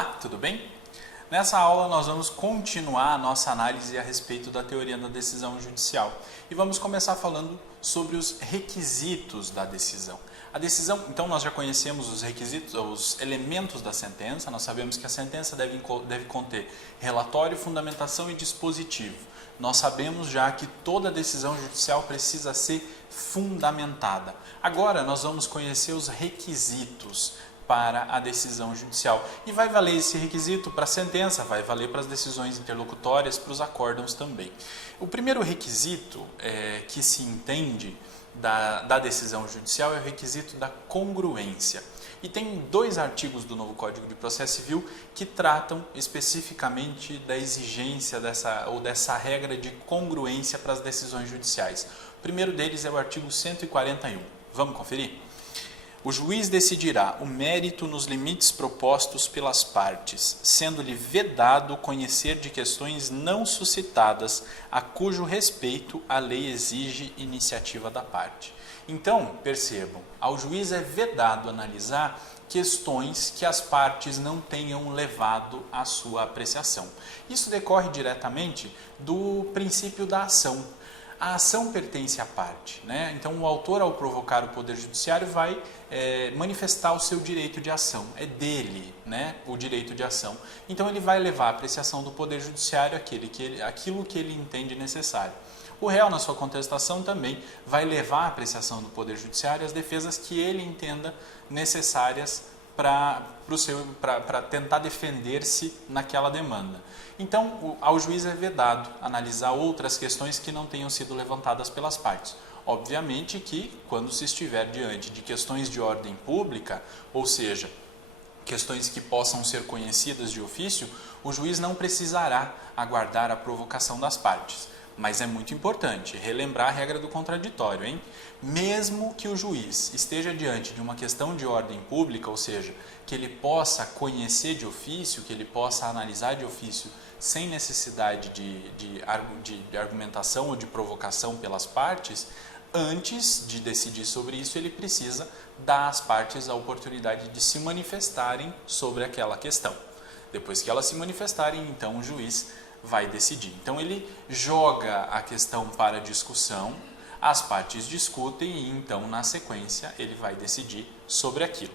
Olá, tudo bem? Nessa aula nós vamos continuar a nossa análise a respeito da teoria da decisão judicial e vamos começar falando sobre os requisitos da decisão. A decisão, então nós já conhecemos os requisitos, os elementos da sentença, nós sabemos que a sentença deve conter relatório, fundamentação e dispositivo. Nós sabemos já que toda decisão judicial precisa ser fundamentada. Agora nós vamos conhecer os requisitos para a decisão judicial. E vai valer esse requisito para a sentença, vai valer para as decisões interlocutórias, para os acórdãos também. O primeiro requisito que se entende da decisão judicial é o requisito da congruência. E tem 2 artigos do novo Código de Processo Civil que tratam especificamente da exigência dessa regra de congruência para as decisões judiciais. O primeiro deles é o artigo 141. Vamos conferir? O juiz decidirá o mérito nos limites propostos pelas partes, sendo-lhe vedado conhecer de questões não suscitadas, a cujo respeito a lei exige iniciativa da parte. Então, percebam, ao juiz é vedado analisar questões que as partes não tenham levado à sua apreciação. Isso decorre diretamente do princípio da ação. A ação pertence à parte, né? Então o autor, ao provocar o Poder Judiciário, vai manifestar o seu direito de ação. É dele, né, o direito de ação. Então ele vai levar à apreciação do Poder Judiciário aquilo que ele entende necessário. O réu, na sua contestação, também vai levar à apreciação do Poder Judiciário as defesas que ele entenda necessárias para tentar defender-se naquela demanda. Então, ao juiz é vedado analisar outras questões que não tenham sido levantadas pelas partes. Obviamente que, quando se estiver diante de questões de ordem pública, ou seja, questões que possam ser conhecidas de ofício, o juiz não precisará aguardar a provocação das partes. Mas é muito importante relembrar a regra do contraditório, hein? Mesmo que o juiz esteja diante de uma questão de ordem pública, ou seja, que ele possa conhecer de ofício, que ele possa analisar de ofício sem necessidade de argumentação ou de provocação pelas partes, antes de decidir sobre isso, ele precisa dar às partes a oportunidade de se manifestarem sobre aquela questão. Depois que elas se manifestarem, então o juiz vai decidir. Então ele joga a questão para discussão, as partes discutem e então na sequência ele vai decidir sobre aquilo.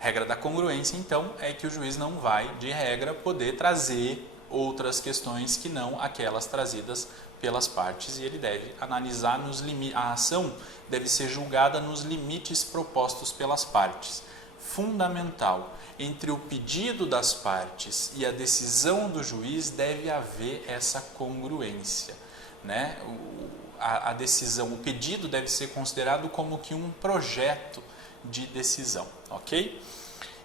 A regra da congruência então é que o juiz não vai, de regra, poder trazer outras questões que não aquelas trazidas pelas partes e ele deve analisar nos limites, a ação deve ser julgada nos limites propostos pelas partes. Fundamental, entre o pedido das partes e a decisão do juiz deve haver essa congruência, né? A decisão, o pedido deve ser considerado como que um projeto de decisão, ok?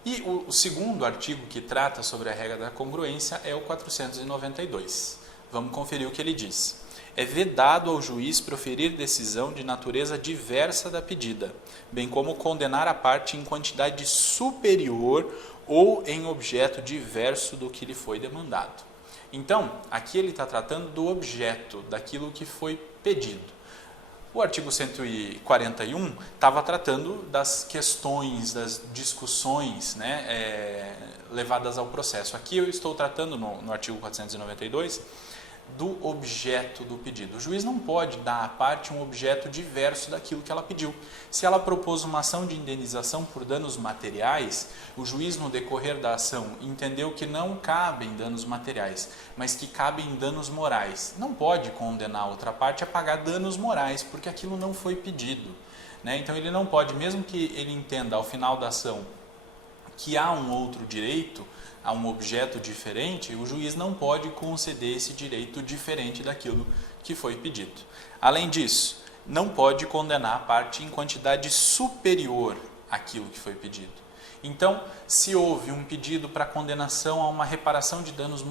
E o segundo artigo que trata sobre a regra da congruência é o 492. Vamos conferir o que ele diz. É vedado ao juiz proferir decisão de natureza diversa da pedida, bem como condenar a parte em quantidade superior ou em objeto diverso do que lhe foi demandado. Então, aqui ele está tratando do objeto, daquilo que foi pedido. O artigo 141 estava tratando das questões, das discussões, né, levadas ao processo. Aqui eu estou tratando, no artigo 492, do objeto do pedido. O juiz não pode dar à parte um objeto diverso daquilo que ela pediu. Se ela propôs uma ação de indenização por danos materiais, o juiz, no decorrer da ação, entendeu que não cabem danos materiais, mas que cabem danos morais. Não pode condenar a outra parte a pagar danos morais, porque aquilo não foi pedido, né? Então ele não pode, mesmo que ele entenda ao final da ação que há um outro direito, a um objeto diferente, o juiz não pode conceder esse direito diferente daquilo que foi pedido. Além disso, não pode condenar a parte em quantidade superior àquilo que foi pedido. Então, se houve um pedido para condenação a uma reparação de danos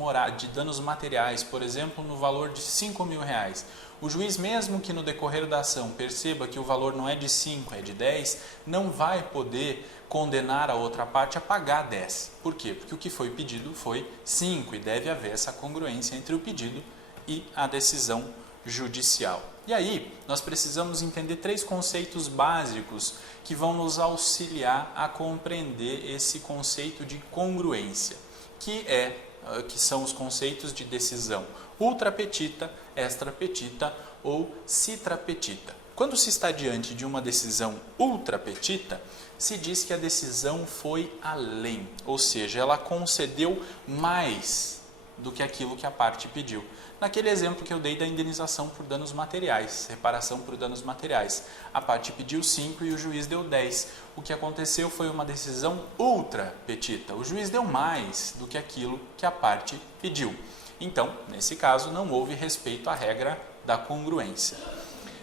materiais, por exemplo, no valor de R$5.000, o juiz, mesmo que no decorrer da ação perceba que o valor não é de 5, é de 10, não vai poder condenar a outra parte a pagar 10. Por quê? Porque o que foi pedido foi 5 e deve haver essa congruência entre o pedido e a decisão judicial. E aí, nós precisamos entender 3 conceitos básicos que vão nos auxiliar a compreender esse conceito de congruência. que são os conceitos de decisão ultra petita, extra petita ou citra petita. Quando se está diante de uma decisão ultra petita, se diz que a decisão foi além, ou seja, ela concedeu mais do que aquilo que a parte pediu. Naquele exemplo que eu dei da indenização por danos materiais, reparação por danos materiais, a parte pediu 5 e o juiz deu 10. O que aconteceu foi uma decisão ultra petita. O juiz deu mais do que aquilo que a parte pediu. Então, nesse caso, não houve respeito à regra da congruência.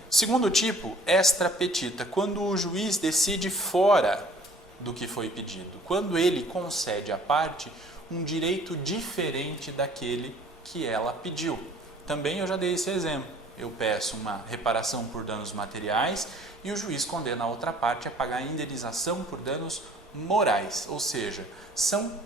Segundo tipo, extra petita, quando o juiz decide fora do que foi pedido, quando ele concede à parte um direito diferente daquele que ela pediu. Também eu já dei esse exemplo. Eu peço uma reparação por danos materiais e o juiz condena a outra parte a pagar a indenização por danos morais, ou seja, são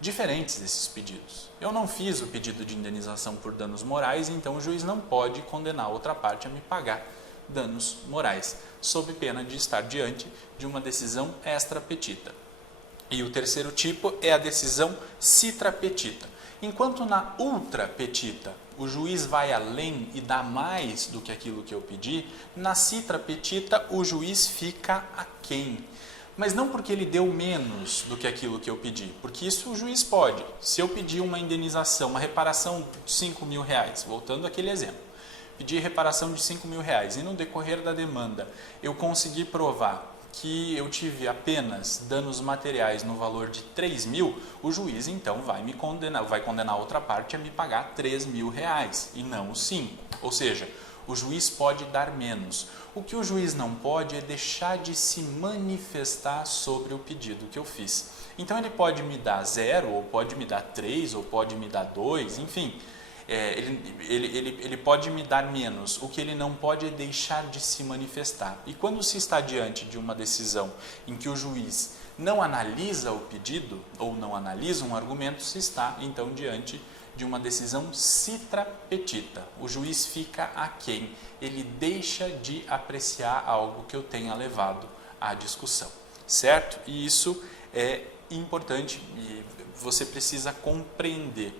diferentes esses pedidos. Eu não fiz o pedido de indenização por danos morais, então o juiz não pode condenar a outra parte a me pagar danos morais, sob pena de estar diante de uma decisão extra petita. E o terceiro tipo é a decisão citra petita. Enquanto na ultra petita o juiz vai além e dá mais do que aquilo que eu pedi, na citra petita o juiz fica aquém. Mas não porque ele deu menos do que aquilo que eu pedi, porque isso o juiz pode. Se eu pedir uma indenização, uma reparação de 5 mil reais, voltando àquele exemplo, pedi reparação de 5 mil reais e no decorrer da demanda eu consegui provar que eu tive apenas danos materiais no valor de 3 mil, o juiz então vai condenar a outra parte a me pagar 3 mil reais e não os 5. Ou seja, o juiz pode dar menos. O que o juiz não pode é deixar de se manifestar sobre o pedido que eu fiz. Então ele pode me dar 0, ou pode me dar 3, ou pode me dar 2, enfim. Ele pode me dar menos, o que ele não pode é deixar de se manifestar. E quando se está diante de uma decisão em que o juiz não analisa o pedido, ou não analisa um argumento, se está então diante de uma decisão citra petita. O juiz fica aquém, ele deixa de apreciar algo que eu tenha levado à discussão, certo? E isso é importante e você precisa compreender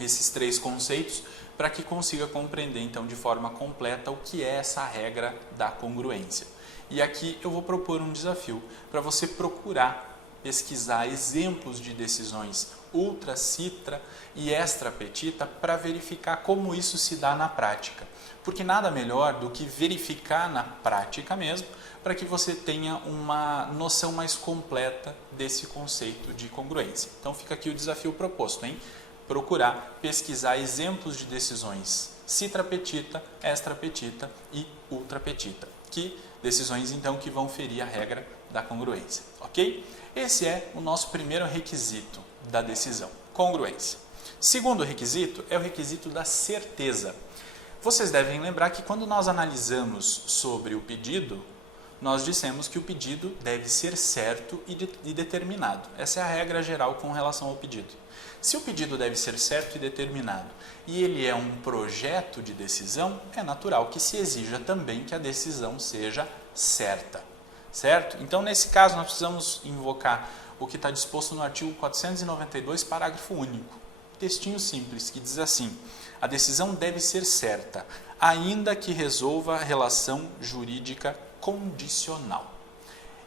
esses três conceitos para que consiga compreender então de forma completa o que é essa regra da congruência. E aqui eu vou propor um desafio para você procurar pesquisar exemplos de decisões ultra, citra e extra petita para verificar como isso se dá na prática. Porque nada melhor do que verificar na prática mesmo, para que você tenha uma noção mais completa desse conceito de congruência. Então fica aqui o desafio proposto, hein? Procurar pesquisar exemplos de decisões citra petita, extra petita e ultra petita, que decisões então que vão ferir a regra da congruência, ok? Esse é o nosso primeiro requisito da decisão, congruência. Segundo requisito é o requisito da certeza. Vocês devem lembrar que quando nós analisamos sobre o pedido, nós dissemos que o pedido deve ser certo e determinado. Essa é a regra geral com relação ao pedido. Se o pedido deve ser certo e determinado e ele é um projeto de decisão, é natural que se exija também que a decisão seja certa, certo? Então, nesse caso, nós precisamos invocar o que está disposto no artigo 492, parágrafo único. Textinho simples, que diz assim: a decisão deve ser certa, ainda que resolva a relação jurídica condicional.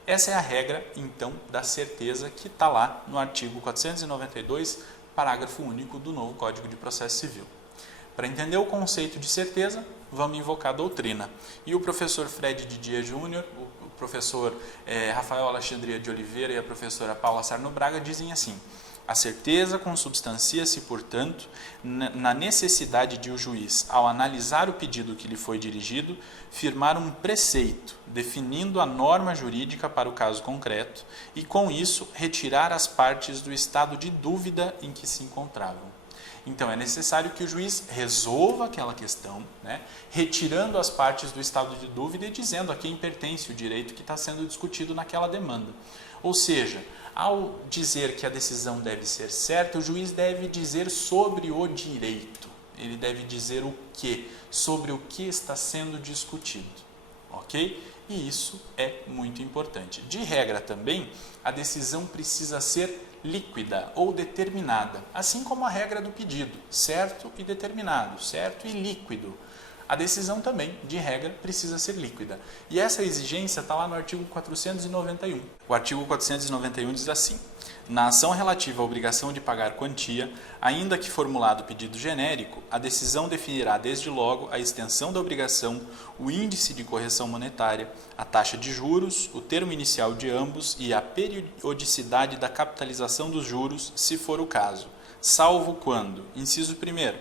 Essa é a regra, então, da certeza que está lá no artigo 492, parágrafo único do novo Código de Processo Civil. Para entender o conceito de certeza, vamos invocar a doutrina. E o professor Fred Didier Júnior, o professor Rafael Alexandria de Oliveira e a professora Paula Sarno Braga dizem assim: a certeza consubstancia-se, portanto, na necessidade de o juiz, ao analisar o pedido que lhe foi dirigido, firmar um preceito, definindo a norma jurídica para o caso concreto e, com isso, retirar as partes do estado de dúvida em que se encontravam. Então, é necessário que o juiz resolva aquela questão, né, retirando as partes do estado de dúvida e dizendo a quem pertence o direito que está sendo discutido naquela demanda. Ou seja, ao dizer que a decisão deve ser certa, o juiz deve dizer sobre o direito. Ele deve dizer o que, sobre o que está sendo discutido. ok? E isso é muito importante. De regra também, a decisão precisa ser líquida ou determinada, assim como a regra do pedido, certo e determinado, certo e líquido. A decisão também, de regra, precisa ser líquida. E essa exigência está lá no artigo 491. O artigo 491 diz assim: na ação relativa à obrigação de pagar quantia, ainda que formulado pedido genérico, a decisão definirá desde logo a extensão da obrigação, o índice de correção monetária, a taxa de juros, o termo inicial de ambos e a periodicidade da capitalização dos juros, se for o caso, salvo quando, inciso 1º,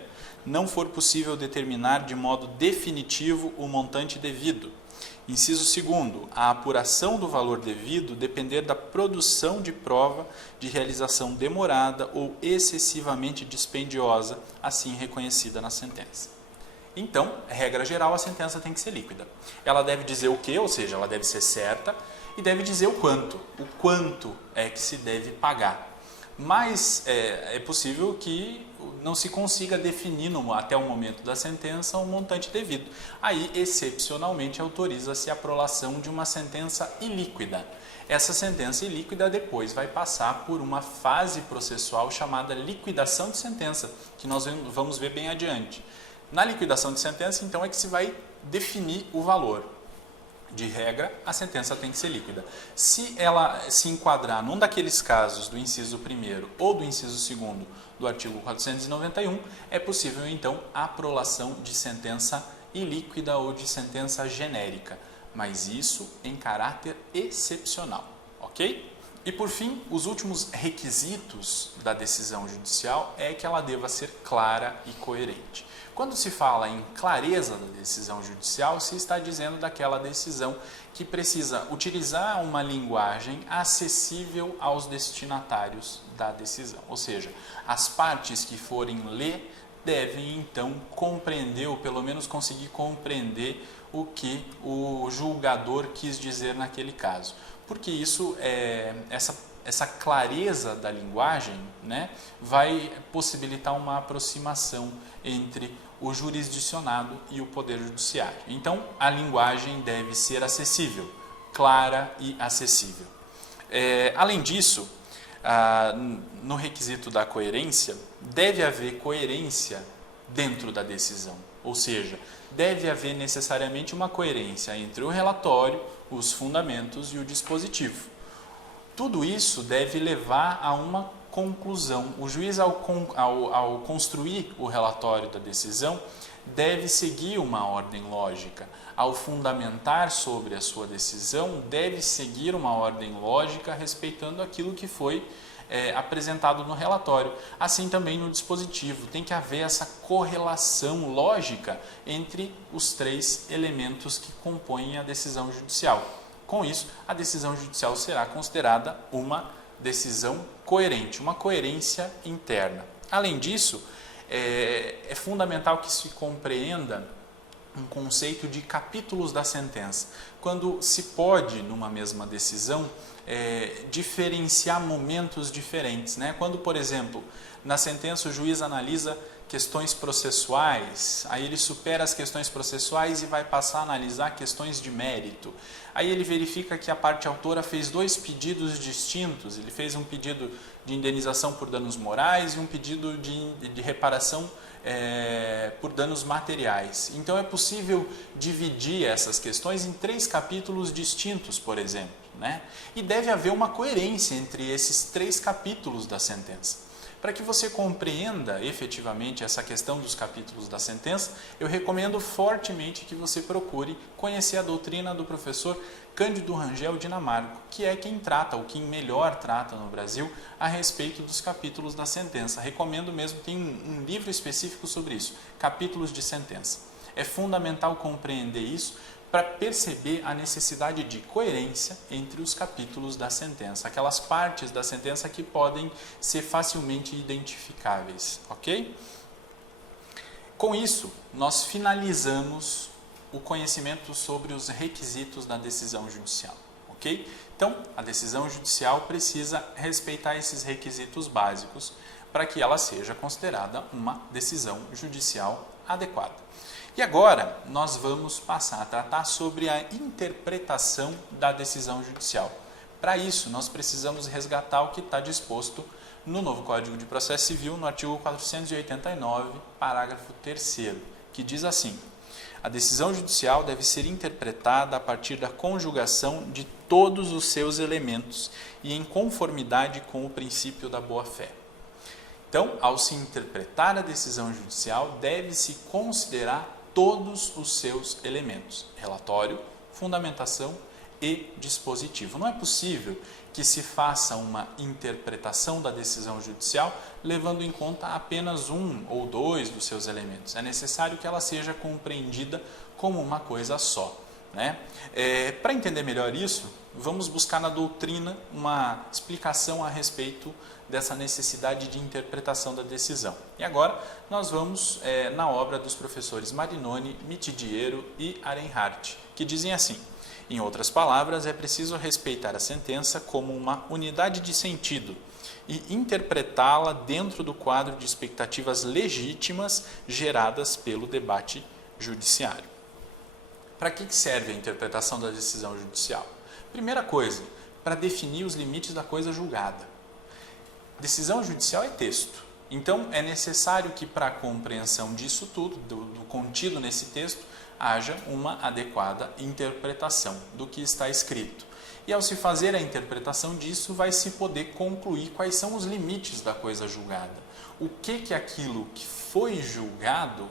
não for possível determinar de modo definitivo o montante devido. Inciso 2º, a apuração do valor devido depender da produção de prova de realização demorada ou excessivamente dispendiosa, assim reconhecida na sentença. Então, regra geral, a sentença tem que ser líquida. Ela deve dizer o quê? Ou seja, ela deve ser certa e deve dizer o quanto. O quanto é que se deve pagar. Mas é possível que não se consiga definir até o momento da sentença um montante devido. Aí, excepcionalmente, autoriza-se a prolação de uma sentença ilíquida. Essa sentença ilíquida depois vai passar por uma fase processual chamada liquidação de sentença, que nós vamos ver bem adiante. Na liquidação de sentença, então, é que se vai definir o valor. De regra, a sentença tem que ser líquida. Se ela se enquadrar num daqueles casos do inciso 1º ou do inciso 2º do artigo 491, é possível, então, a prolação de sentença ilíquida ou de sentença genérica, mas isso em caráter excepcional, ok? E, por fim, os últimos requisitos da decisão judicial é que ela deva ser clara e coerente. Quando se fala em clareza da decisão judicial, se está dizendo daquela decisão que precisa utilizar uma linguagem acessível aos destinatários da decisão. Ou seja, as partes que forem ler devem então compreender, ou pelo menos conseguir compreender o que o julgador quis dizer naquele caso. Porque isso, essa clareza da linguagem, né, vai possibilitar uma aproximação entre o jurisdicionado e o Poder Judiciário. Então, a linguagem deve ser acessível, clara e acessível. Além disso, no requisito da coerência, deve haver coerência dentro da decisão, ou seja, deve haver necessariamente uma coerência entre o relatório, os fundamentos e o dispositivo. Tudo isso deve levar a uma conclusão. O juiz, ao construir o relatório da decisão, deve seguir uma ordem lógica. Ao fundamentar sobre a sua decisão, deve seguir uma ordem lógica respeitando aquilo que foi apresentado no relatório. Assim também no dispositivo. Tem que haver essa correlação lógica entre os 3 elementos que compõem a decisão judicial. Com isso, a decisão judicial será considerada uma decisão coerente, uma coerência interna. Além disso, é fundamental que se compreenda um conceito de capítulos da sentença. Quando se pode, numa mesma decisão, diferenciar momentos diferentes, né? Quando, por exemplo, na sentença o juiz analisa questões processuais, aí ele supera as questões processuais e vai passar a analisar questões de mérito. Aí ele verifica que a parte autora fez 2 pedidos distintos, ele fez um pedido de indenização por danos morais e um pedido de reparação por danos materiais. Então é possível dividir essas questões em 3 capítulos distintos, por exemplo, né? E deve haver uma coerência entre esses 3 capítulos da sentença. Para que você compreenda efetivamente essa questão dos capítulos da sentença, eu recomendo fortemente que você procure conhecer a doutrina do professor Cândido Rangel Dinamarco, que é quem trata, ou quem melhor trata no Brasil, a respeito dos capítulos da sentença. Recomendo mesmo, tem um livro específico sobre isso, Capítulos de Sentença. É fundamental compreender isso para perceber a necessidade de coerência entre os capítulos da sentença, aquelas partes da sentença que podem ser facilmente identificáveis, ok? Com isso, nós finalizamos o conhecimento sobre os requisitos da decisão judicial, ok? Então, a decisão judicial precisa respeitar esses requisitos básicos para que ela seja considerada uma decisão judicial adequada. E agora nós vamos passar a tratar sobre a interpretação da decisão judicial. Para isso, nós precisamos resgatar o que está disposto no novo Código de Processo Civil, no artigo 489, parágrafo 3º, que diz assim: a decisão judicial deve ser interpretada a partir da conjugação de todos os seus elementos e em conformidade com o princípio da boa-fé. Então, ao se interpretar a decisão judicial, deve-se considerar todos os seus elementos: relatório, fundamentação e dispositivo. Não é possível que se faça uma interpretação da decisão judicial levando em conta apenas um ou dois dos seus elementos. É necessário que ela seja compreendida como uma coisa só, né? Para entender melhor isso, vamos buscar na doutrina uma explicação a respeito dessa necessidade de interpretação da decisão. E agora nós vamos na obra dos professores Marinoni, Mitidiero e Arenhardt, que dizem assim: em outras palavras, é preciso respeitar a sentença como uma unidade de sentido e interpretá-la dentro do quadro de expectativas legítimas geradas pelo debate judiciário. Para que serve a interpretação da decisão judicial? Primeira coisa, para definir os limites da coisa julgada. Decisão judicial é texto. Então, é necessário que, para a compreensão disso tudo, do contido nesse texto, haja uma adequada interpretação do que está escrito. E ao se fazer a interpretação disso, vai se poder concluir quais são os limites da coisa julgada. O que aquilo que foi julgado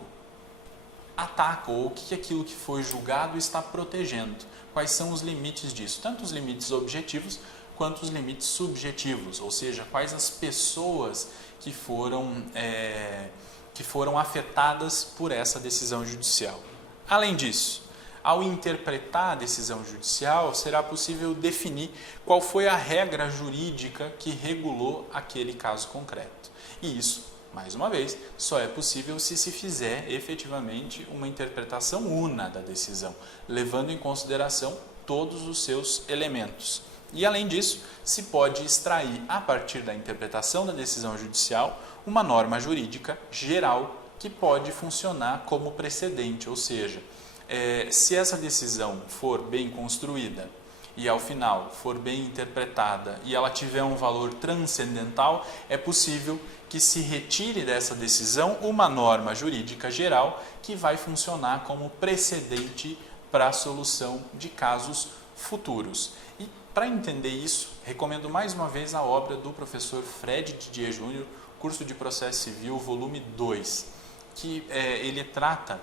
ataca, ou o que aquilo que foi julgado está protegendo. Quais são os limites disso? Tanto os limites objetivos quanto os limites subjetivos, ou seja, quais as pessoas que foram afetadas por essa decisão judicial. Além disso, ao interpretar a decisão judicial, será possível definir qual foi a regra jurídica que regulou aquele caso concreto. E isso, mais uma vez, só é possível se se fizer efetivamente uma interpretação una da decisão, levando em consideração todos os seus elementos. E, além disso, se pode extrair, a partir da interpretação da decisão judicial, uma norma jurídica geral que pode funcionar como precedente, ou seja, se essa decisão for bem construída e, ao final, for bem interpretada e ela tiver um valor transcendental, é possível que se retire dessa decisão uma norma jurídica geral que vai funcionar como precedente para a solução de casos futuros. E, para entender isso, recomendo mais uma vez a obra do professor Fred Didier Júnior, Curso de Processo Civil, volume 2, que ele trata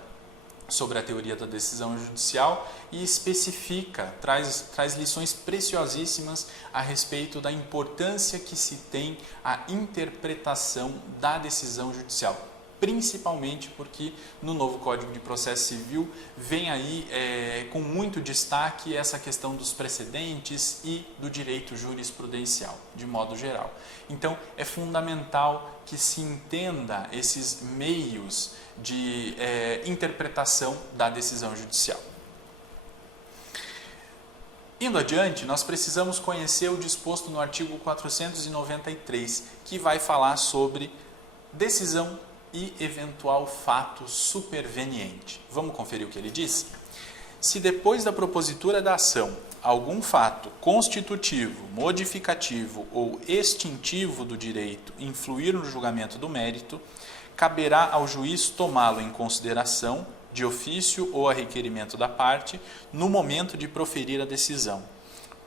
sobre a teoria da decisão judicial e especifica, traz lições preciosíssimas a respeito da importância que se tem a interpretação da decisão judicial, principalmente porque no novo Código de Processo Civil vem aí com muito destaque essa questão dos precedentes e do direito jurisprudencial, de modo geral. Então, é fundamental que se entenda esses meios de interpretação da decisão judicial. Indo adiante, nós precisamos conhecer o disposto no artigo 493, que vai falar sobre decisão e eventual fato superveniente. Vamos conferir o que ele diz? Se depois da propositura da ação, algum fato constitutivo, modificativo ou extintivo do direito influir no julgamento do mérito, caberá ao juiz tomá-lo em consideração, de ofício ou a requerimento da parte, no momento de proferir a decisão.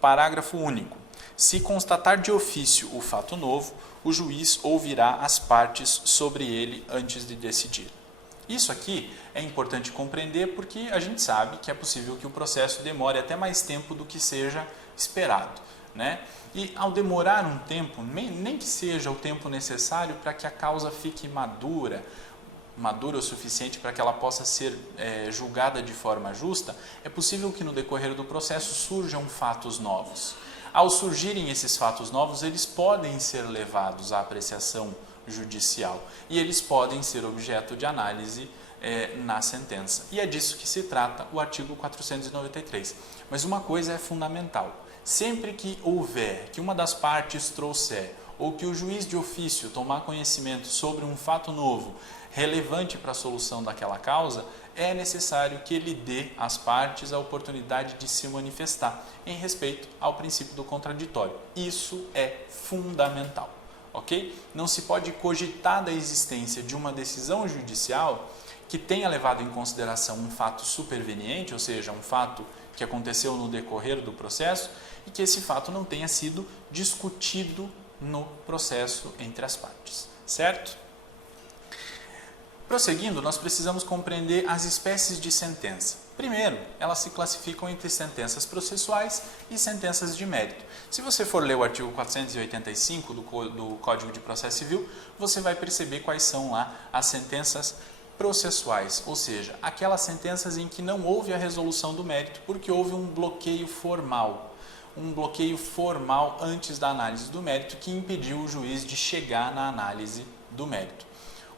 Parágrafo único. Se constatar de ofício o fato novo, o juiz ouvirá as partes sobre ele antes de decidir. Isso aqui é importante compreender porque a gente sabe que é possível que o processo demore até mais tempo do que seja esperado, né? E ao demorar um tempo, nem que seja o tempo necessário para que a causa fique madura o suficiente para que ela possa ser julgada de forma justa, é possível que no decorrer do processo surjam fatos novos. Ao surgirem esses fatos novos, eles podem ser levados à apreciação judicial e eles podem ser objeto de análise na sentença. E é disso que se trata o artigo 493. Mas uma coisa é fundamental: sempre que houver, que uma das partes trouxer, ou que o juiz de ofício tomar conhecimento sobre um fato novo, relevante para a solução daquela causa, é necessário que ele dê às partes a oportunidade de se manifestar em respeito ao princípio do contraditório. Isso é fundamental, ok? Não se pode cogitar da existência de uma decisão judicial que tenha levado em consideração um fato superveniente, ou seja, um fato que aconteceu no decorrer do processo e que esse fato não tenha sido discutido no processo entre as partes, certo? Prosseguindo, nós precisamos compreender as espécies de sentença. Primeiro, elas se classificam entre sentenças processuais e sentenças de mérito. Se você for ler o artigo 485 do Código de Processo Civil, você vai perceber quais são lá as sentenças processuais, ou seja, aquelas sentenças em que não houve a resolução do mérito porque houve um bloqueio formal antes da análise do mérito que impediu o juiz de chegar na análise do mérito.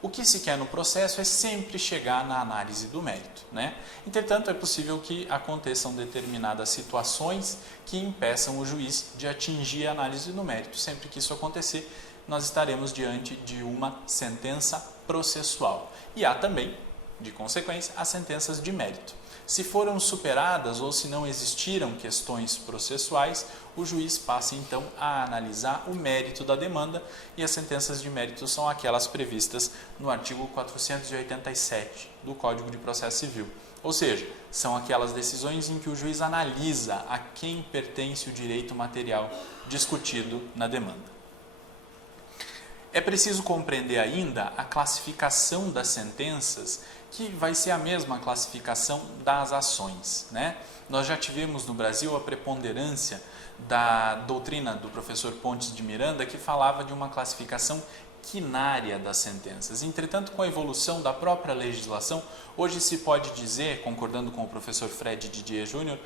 O que se quer no processo é sempre chegar na análise do mérito, né? Entretanto, é possível que aconteçam determinadas situações que impeçam o juiz de atingir a análise do mérito. Sempre que isso acontecer, nós estaremos diante de uma sentença processual. E há também, de consequência, as sentenças de mérito. Se foram superadas ou se não existiram questões processuais, o juiz passa então a analisar o mérito da demanda e as sentenças de mérito são aquelas previstas no artigo 487 do Código de Processo Civil. Ou seja, são aquelas decisões em que o juiz analisa a quem pertence o direito material discutido na demanda. É preciso compreender ainda a classificação das sentenças, que vai ser a mesma classificação das ações, né? Nós já tivemos no Brasil a preponderância da doutrina do professor Pontes de Miranda, que falava de uma classificação quinária das sentenças. Entretanto, com a evolução da própria legislação, hoje se pode dizer, concordando com o professor Fred Didier Júnior,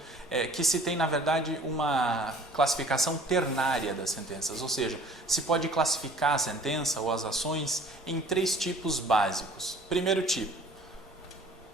que se tem, na verdade, uma classificação ternária das sentenças, ou seja, se pode classificar a sentença ou as ações em 3 tipos básicos. Primeiro tipo,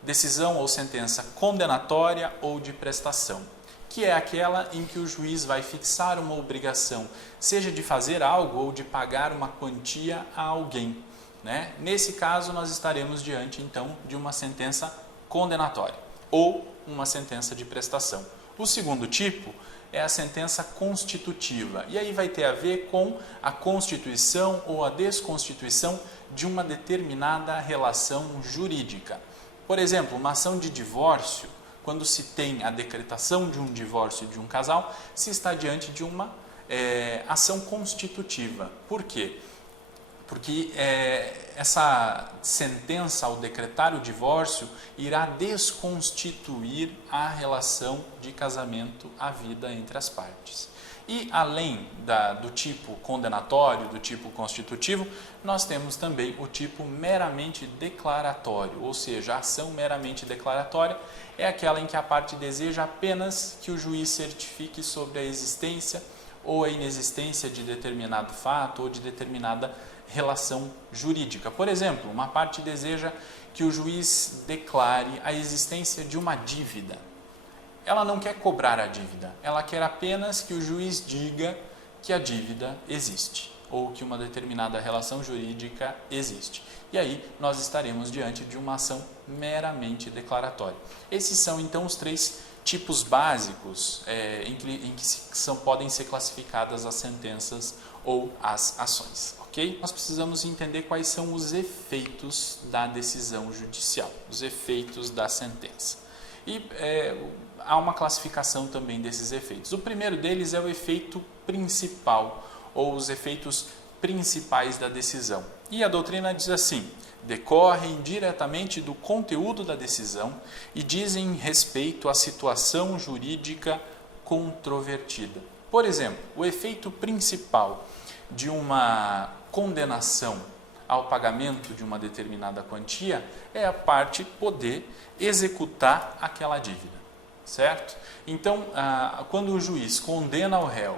decisão ou sentença condenatória ou de prestação, que é aquela em que o juiz vai fixar uma obrigação, seja de fazer algo ou de pagar uma quantia a alguém, né? Nesse caso, nós estaremos diante, então, de uma sentença condenatória ou uma sentença de prestação. O segundo tipo é a sentença constitutiva, e aí vai ter a ver com a constituição ou a desconstituição de uma determinada relação jurídica. Por exemplo, uma ação de divórcio, quando se tem a decretação de um divórcio de um casal, se está diante de uma ação constitutiva. Por quê? Porque essa sentença, ao decretar o divórcio, irá desconstituir a relação de casamento à vida entre as partes. E além do tipo condenatório, do tipo constitutivo, nós temos também o tipo meramente declaratório, ou seja, a ação meramente declaratória é aquela em que a parte deseja apenas que o juiz certifique sobre a existência ou a inexistência de determinado fato ou de determinada relação jurídica. Por exemplo, uma parte deseja que o juiz declare a existência de uma dívida. Ela não quer cobrar a dívida, ela quer apenas que o juiz diga que a dívida existe ou que uma determinada relação jurídica existe. E aí nós estaremos diante de uma ação meramente declaratória. Esses são então os 3 tipos básicos em que podem ser classificadas as sentenças ou as ações. Okay? Nós precisamos entender quais são os efeitos da decisão judicial, os efeitos da sentença. E há uma classificação também desses efeitos. O primeiro deles é o efeito principal, ou os efeitos principais da decisão. E a doutrina diz assim: decorrem diretamente do conteúdo da decisão e dizem respeito à situação jurídica controvertida. Por exemplo, o efeito principal de uma condenação ao pagamento de uma determinada quantia é a parte poder executar aquela dívida, certo? Então, quando o juiz condena o réu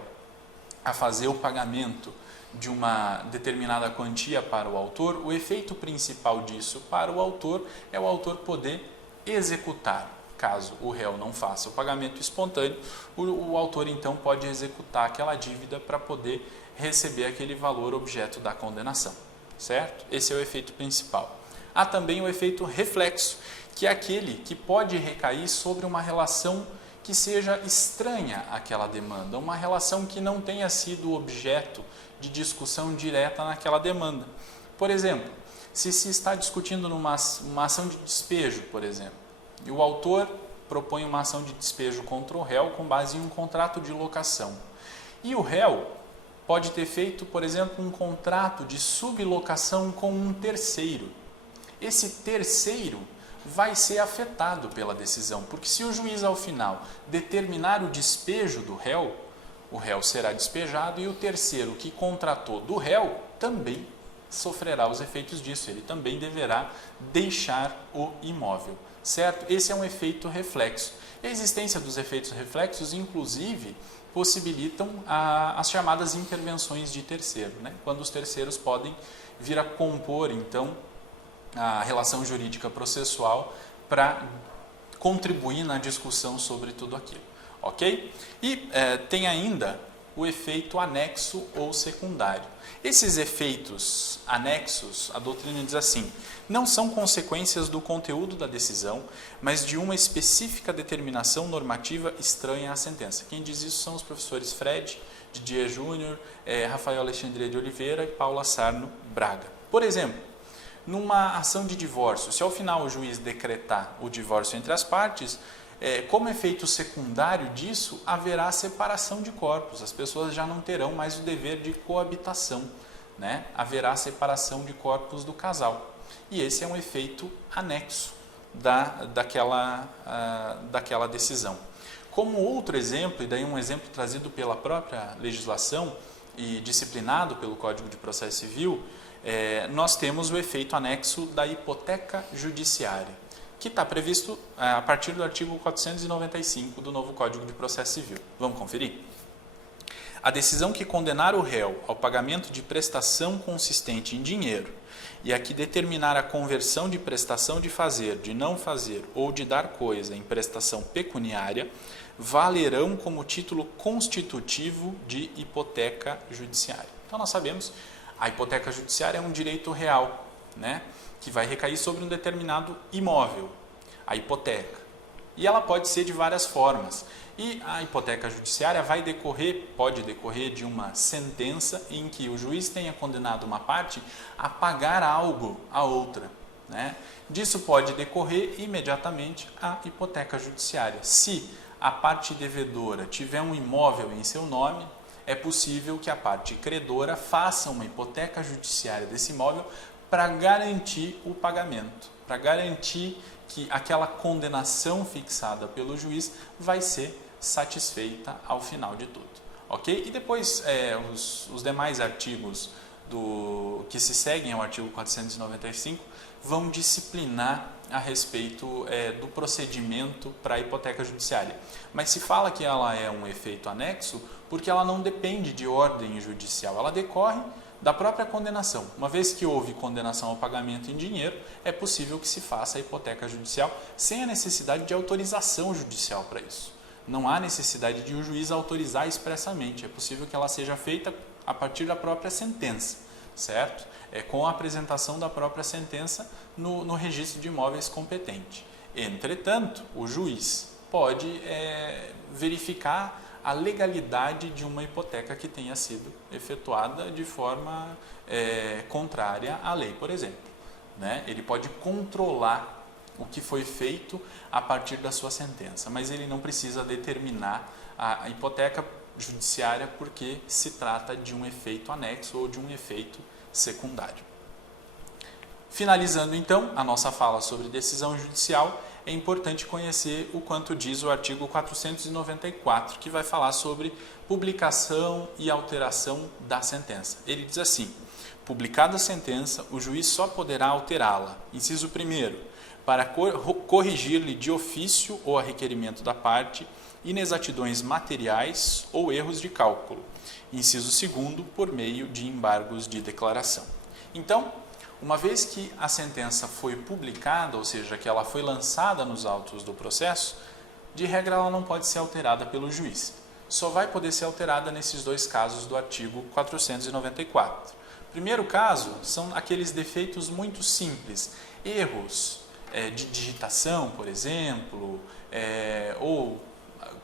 a fazer o pagamento de uma determinada quantia para o autor, o efeito principal disso para o autor é o autor poder executar. Caso o réu não faça o pagamento espontâneo, o autor então pode executar aquela dívida para poder receber aquele valor objeto da condenação, certo? Esse é o efeito principal. Há também o efeito reflexo, que é aquele que pode recair sobre uma relação que seja estranha àquela demanda, uma relação que não tenha sido objeto de discussão direta naquela demanda. Por exemplo, se está discutindo uma ação de despejo, por exemplo, e o autor propõe uma ação de despejo contra o réu com base em um contrato de locação. E o réu pode ter feito, por exemplo, um contrato de sublocação com um terceiro. Esse terceiro vai ser afetado pela decisão, porque se o juiz ao final determinar o despejo do réu, o réu será despejado e o terceiro que contratou do réu também sofrerá os efeitos disso, ele também deverá deixar o imóvel, certo? Esse é um efeito reflexo. E a existência dos efeitos reflexos, inclusive, possibilitam as chamadas intervenções de terceiro, né? Quando os terceiros podem vir a compor, então, a relação jurídica processual para contribuir na discussão sobre tudo aquilo, ok? E tem ainda o efeito anexo ou secundário. Esses efeitos anexos, a doutrina diz assim, não são consequências do conteúdo da decisão, mas de uma específica determinação normativa estranha à sentença. Quem diz isso são os professores Fred, Didier Júnior, Rafael Alexandre de Oliveira e Paula Sarno Braga. Por exemplo, numa ação de divórcio, se ao final o juiz decretar o divórcio entre as partes, como efeito secundário disso, haverá separação de corpos. As pessoas já não terão mais o dever de coabitação, né? Haverá separação de corpos do casal. E esse é um efeito anexo daquela decisão. Como outro exemplo, e daí um exemplo trazido pela própria legislação e disciplinado pelo Código de Processo Civil, nós temos o efeito anexo da hipoteca judiciária, que está previsto a partir do artigo 495 do novo Código de Processo Civil. Vamos conferir? A decisão que condenar o réu ao pagamento de prestação consistente em dinheiro e a que determinar a conversão de prestação de fazer, de não fazer ou de dar coisa em prestação pecuniária, valerão como título constitutivo de hipoteca judiciária. Então nós sabemos, a hipoteca judiciária é um direito real, né, que vai recair sobre um determinado imóvel, a hipoteca. E ela pode ser de várias formas. E a hipoteca judiciária pode decorrer de uma sentença em que o juiz tenha condenado uma parte a pagar algo à outra, né? Disso pode decorrer imediatamente a hipoteca judiciária. Se a parte devedora tiver um imóvel em seu nome, é possível que a parte credora faça uma hipoteca judiciária desse imóvel para garantir o pagamento, para garantir que aquela condenação fixada pelo juiz vai ser satisfeita ao final de tudo, ok? E depois os demais artigos que se seguem ao artigo 495 vão disciplinar a respeito do procedimento para a hipoteca judiciária. Mas se fala que ela é um efeito anexo porque ela não depende de ordem judicial, ela decorre da própria condenação. Uma vez que houve condenação ao pagamento em dinheiro, é possível que se faça a hipoteca judicial sem a necessidade de autorização judicial para isso. Não há necessidade de o juiz autorizar expressamente, é possível que ela seja feita a partir da própria sentença, certo? Com a apresentação da própria sentença no registro de imóveis competente. Entretanto, o juiz pode verificar a legalidade de uma hipoteca que tenha sido efetuada de forma contrária à lei, por exemplo, né? Ele pode controlar o que foi feito a partir da sua sentença, mas ele não precisa determinar a hipoteca judiciária porque se trata de um efeito anexo ou de um efeito secundário. Finalizando então a nossa fala sobre decisão judicial, é importante conhecer o quanto diz o artigo 494, que vai falar sobre publicação e alteração da sentença. Ele diz assim: publicada a sentença, o juiz só poderá alterá-la. Inciso 1º, para corrigir-lhe de ofício ou a requerimento da parte inexatidões materiais ou erros de cálculo. Inciso 2º, por meio de embargos de declaração. Então, uma vez que a sentença foi publicada, ou seja, que ela foi lançada nos autos do processo, de regra ela não pode ser alterada pelo juiz. Só vai poder ser alterada nesses dois casos do artigo 494. O primeiro caso são aqueles defeitos muito simples, erros de digitação, por exemplo, ou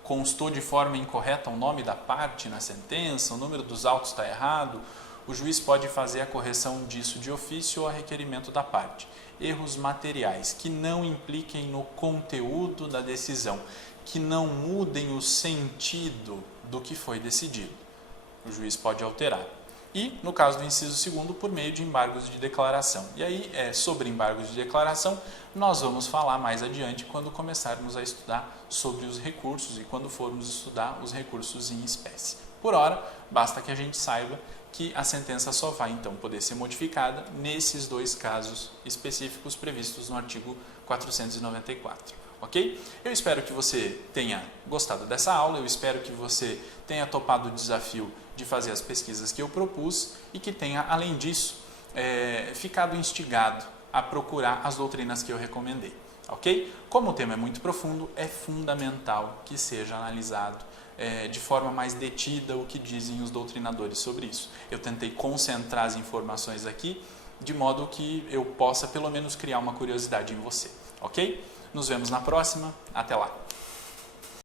constou de forma incorreta o nome da parte na sentença, o número dos autos está errado, o juiz pode fazer a correção disso de ofício ou a requerimento da parte. Erros materiais que não impliquem no conteúdo da decisão, que não mudem o sentido do que foi decidido. O juiz pode alterar. E, no caso do inciso 2º, por meio de embargos de declaração. E aí, sobre embargos de declaração, nós vamos falar mais adiante quando começarmos a estudar sobre os recursos e quando formos estudar os recursos em espécie. Por hora, basta que a gente saiba que a sentença só vai, então, poder ser modificada nesses 2 casos específicos previstos no artigo 494. Ok? Eu espero que você tenha gostado dessa aula, eu espero que você tenha topado o desafio de fazer as pesquisas que eu propus e que tenha, além disso, ficado instigado a procurar as doutrinas que eu recomendei. Ok? Como o tema é muito profundo, é fundamental que seja analisado de forma mais detida o que dizem os doutrinadores sobre isso. Eu tentei concentrar as informações aqui de modo que eu possa pelo menos criar uma curiosidade em você. Ok? Nos vemos na próxima. Até lá!